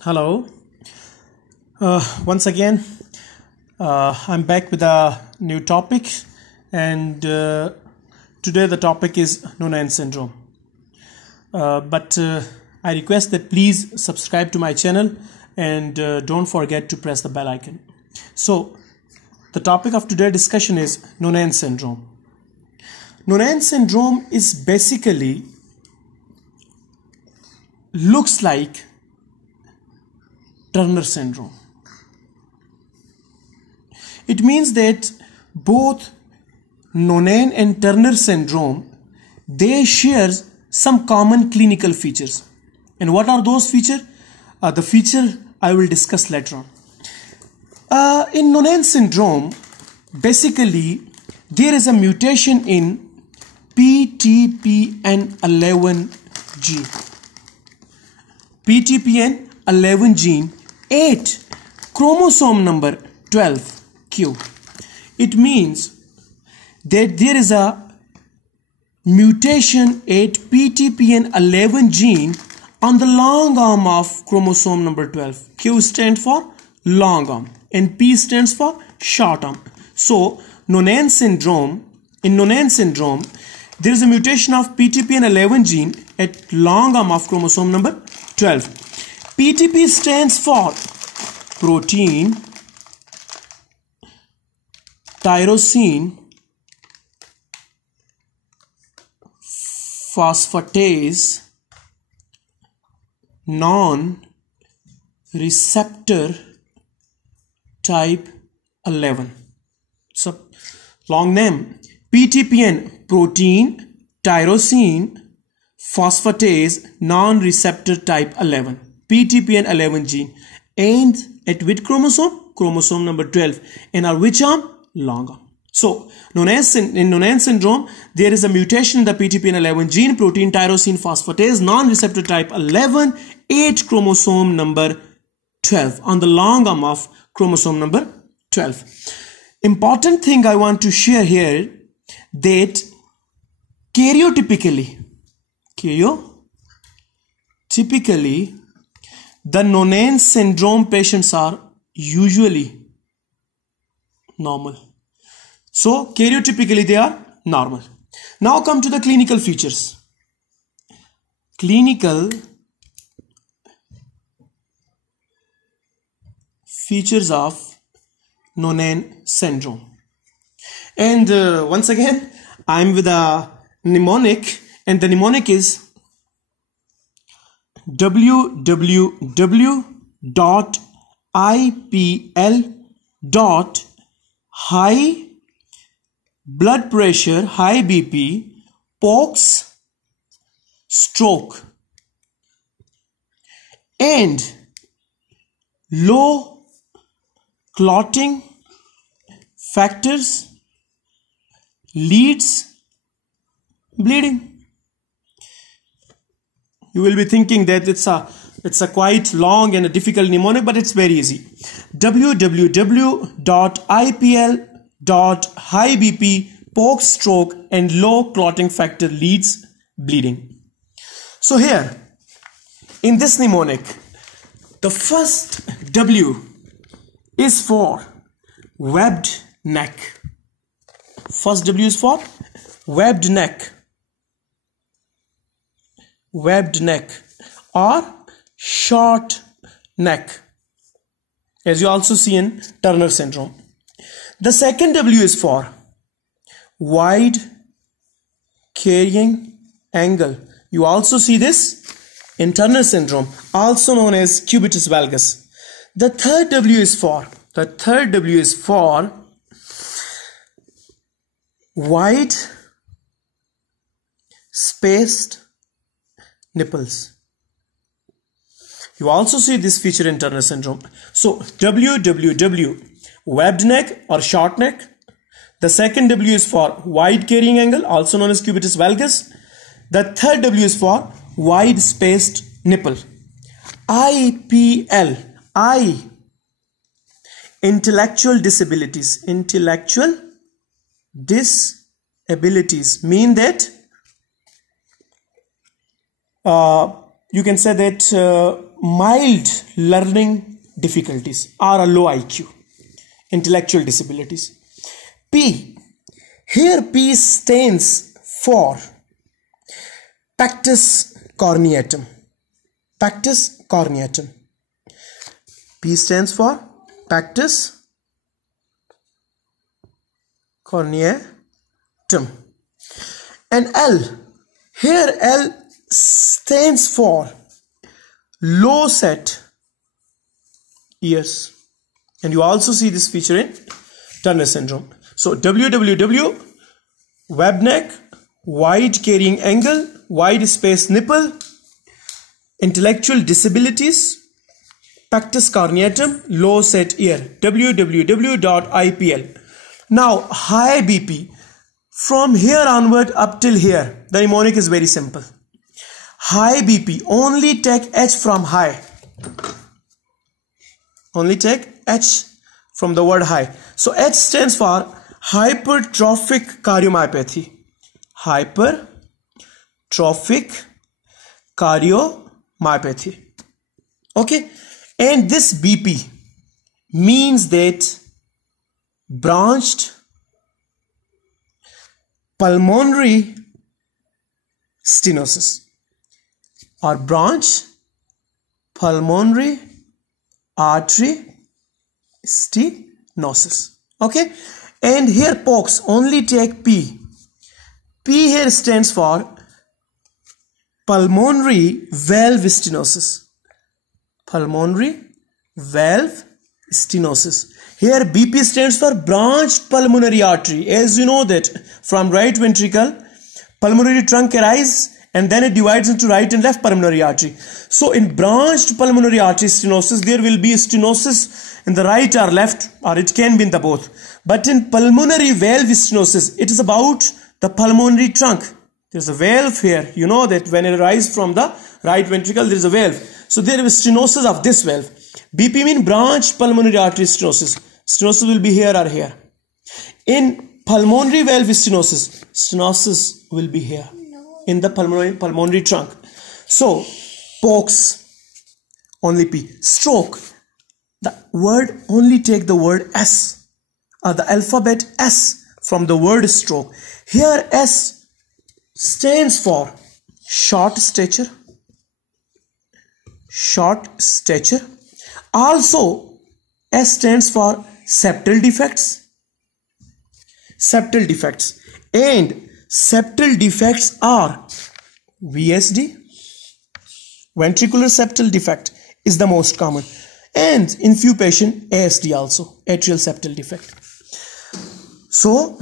Hello. Once again, I'm back with a new topic, and today the topic is Noonan syndrome. But I request that please subscribe to my channel and don't forget to press the bell icon. So, the topic of today's discussion is Noonan syndrome. Noonan syndrome is basically looks like Turner syndrome. It means that both Noonan and Turner syndrome, they share some common clinical features. And what are those features? The feature I will discuss later on. In Noonan syndrome, basically there is a mutation in PTPN11 gene. PTPN11 gene 8 chromosome number 12q. It means that there is a mutation at PTPN11 gene on the long arm of chromosome number 12. Q stands for long arm and P stands for short arm. So Noonan syndrome, in Noonan syndrome, there is a mutation of PTPN11 gene at long arm of chromosome number 12. PTP stands for protein tyrosine phosphatase non-receptor type 11. So long name, PTPN, protein tyrosine phosphatase non-receptor type 11, PTPN11 gene, and at which chromosome? Chromosome number 12. And our which arm? Long arm. So in Noonan syndrome, there is a mutation in the PTPN11 gene, protein tyrosine phosphatase non-receptor type 11, 8 chromosome number 12 on the long arm of chromosome number 12. Important thing I want to share here, that karyotypically the Noonan syndrome patients are usually normal. So karyotypically they are normal. Now come to the clinical features. Clinical features of Noonan syndrome. And once again, I'm with a mnemonic, and the mnemonic is www.ipl.high blood pressure, high BP, POX, stroke, and low clotting factors leads bleeding. You will be thinking that it's a quite long and a difficult mnemonic, but it's very easy. www.ipl.high BP, POX, stroke, and low clotting factor leads bleeding. So here, in this mnemonic, the first W is for webbed neck. First W is for webbed neck. Webbed neck or short neck, as you also see in Turner syndrome. The second W is for wide carrying angle. You also see this in Turner syndrome, also known as cubitus valgus. The third W is for wide spaced nipples. You also see this feature in Turner syndrome. So WWW, webbed neck or short neck. The second W is for wide carrying angle, also known as cubitus valgus. The third W is for wide spaced nipple. IPL, intellectual disabilities. Intellectual disabilities mean that you can say that mild learning difficulties or a low IQ, intellectual disabilities. P, here P stands for pectus corneatum. Pectus corneatum. P stands for pectus corneatum. And L, here L stands for low set ears, and you also see this feature in Turner syndrome. So WWW, web neck, wide carrying angle, wide space nipple, intellectual disabilities, pectus corneatum, low set ear, www.ipl. Now high BP, from here onward up till here, the mnemonic is very simple. High BP, only take H from high. Only take H from the word high. So H stands for hypertrophic cardiomyopathy. Hypertrophic cardiomyopathy. Okay. And this BP means that branched pulmonary stenosis or branch pulmonary artery stenosis. Okay, and here POX, only take P. P here stands for pulmonary valve stenosis. Pulmonary valve stenosis. Here BP stands for branched pulmonary artery. As you know that from right ventricle, pulmonary trunk arises and then it divides into right and left pulmonary artery. So in branched pulmonary artery stenosis, there will be stenosis in the right or left, or it can be in the both. But in pulmonary valve stenosis, it is about the pulmonary trunk. There's a valve here. You know that when it arises from the right ventricle, there is a valve. So there is stenosis of this valve. BP means branched pulmonary artery stenosis. Stenosis will be here or here. In pulmonary valve stenosis, stenosis will be here in the pulmonary trunk. So POX, only P. Stroke, the word, only take the word S or the alphabet S from the word stroke. Here S stands for short stature. Short stature. Also S stands for septal defects. Septal defects. And septal defects are VSD, ventricular septal defect is the most common, and in few patients ASD also, atrial septal defect. So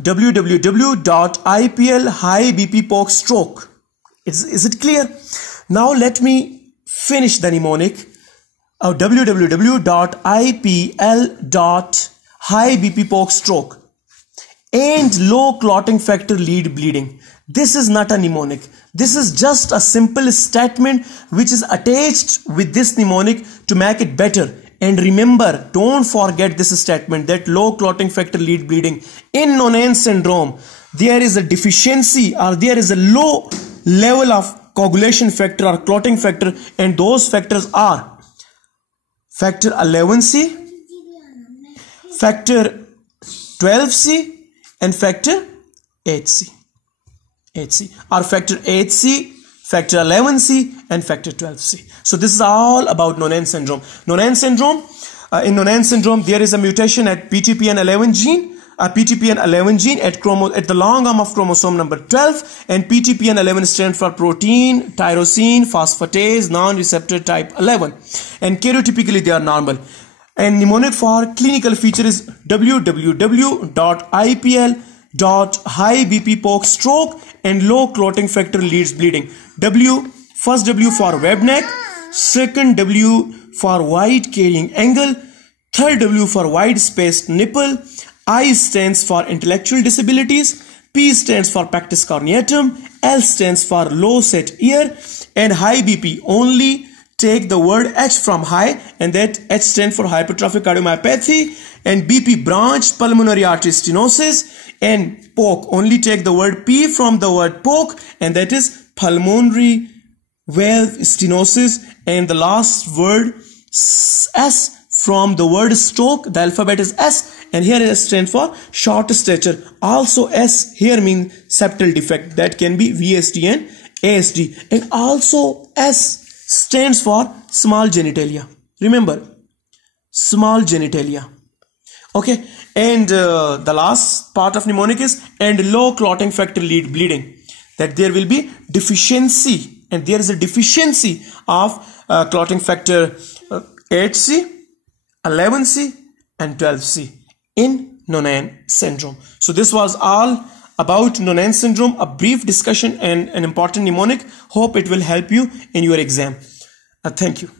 www.ipl high BP POX stroke. Is it clear? Now let me finish the mnemonic of www.ipl.high BP POX stroke and low clotting factor lead bleeding. This is not a mnemonic. This is just a simple statement which is attached with this mnemonic to make it better. And remember, don't forget this statement that low clotting factor lead bleeding. In Noonan syndrome, there is a deficiency or there is a low level of coagulation factor or clotting factor, and those factors are factor 11C, factor 12C, and factor 8C. Or factor 8C, factor 11C, and factor 12C. So this is all about Noonan syndrome. Noonan syndrome, in Noonan syndrome, there is a mutation at PTPN11 gene, at the long arm of chromosome number 12, and PTPN11 stands for protein, tyrosine, phosphatase, non-receptor type 11, and karyotypically they are normal. And mnemonic for clinical feature is www.ipl.high BP POX stroke and low clotting factor leads bleeding. First W for web neck, second W for wide carrying angle, third W for wide spaced nipple, I stands for intellectual disabilities, P stands for pectus corneatum, L stands for low set ear, and high BP only take the word H from high, and that H stands for hypertrophic cardiomyopathy, and BP branched pulmonary artery stenosis, and POC only take the word P from the word POC, and that is pulmonary valve stenosis, and the last word S from the word stroke. The alphabet is S, and here S stands for short stature. Also S here means septal defect, that can be VSD and ASD, and also S stands for small genitalia. Remember, small genitalia. Okay, and the last part of mnemonic is and low clotting factor lead bleeding, that there will be deficiency, and there is a deficiency of clotting factor 8C, 11C and 12C in Noonan syndrome. So this was all about Noonan syndrome, a brief discussion and an important mnemonic. Hope it will help you in your exam. Thank you.